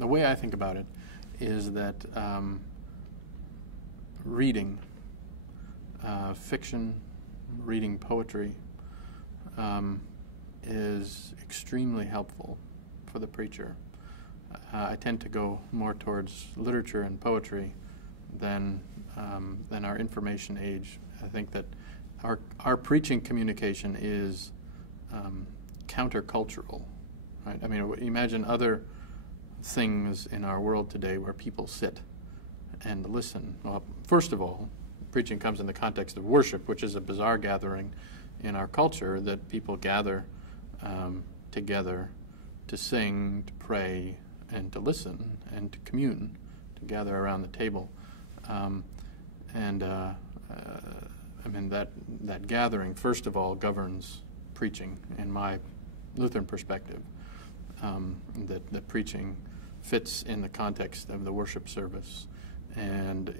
the way I think about it is that reading fiction, reading poetry is extremely helpful for the preacher. I tend to go more towards literature and poetry than our information age. I think that our preaching communication is countercultural, right? I mean, imagine other things in our world today where people sit and listen. Well, first of all, preaching comes in the context of worship, which is a bizarre gathering in our culture, that people gather together to sing, to pray, and to listen, and to commune, to gather around the table. I mean, that gathering, first of all, governs preaching in my Lutheran perspective, that preaching fits in the context of the worship service and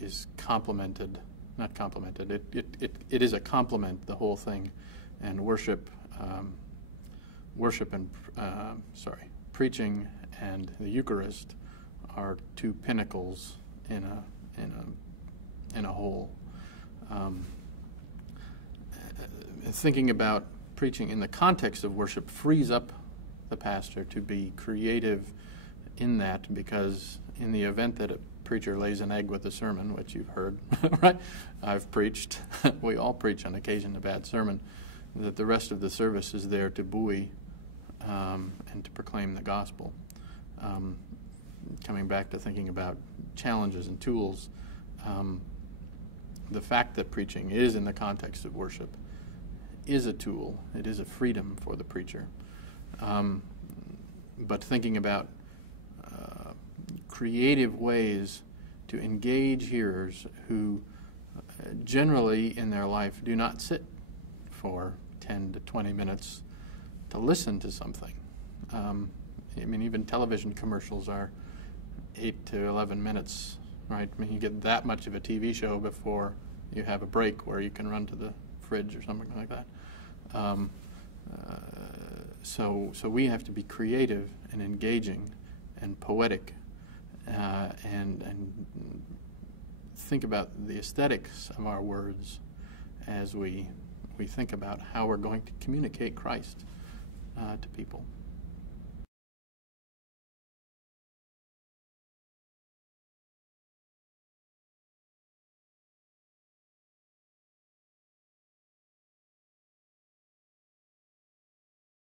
is complemented, not complemented, it is a complement, the whole thing, and preaching and the Eucharist are two pinnacles in a whole. Thinking about preaching in the context of worship frees up the pastor to be creative in that, because in the event that a preacher lays an egg with a sermon, which you've heard, right? I've preached. We all preach on occasion a bad sermon. That the rest of the service is there to buoy and to proclaim the gospel. Coming back to thinking about challenges and tools, the fact that preaching is in the context of worship is a tool. It is a freedom for the preacher. But thinking about creative ways to engage hearers who generally in their life do not sit for 10 to 20 minutes to listen to something. I mean, even television commercials are 8 to 11 minutes, right? I mean, you get that much of a TV show before you have a break where you can run to the fridge or something like that. So we have to be creative and engaging and poetic and think about the aesthetics of our words as we think about how we're going to communicate Christ to people.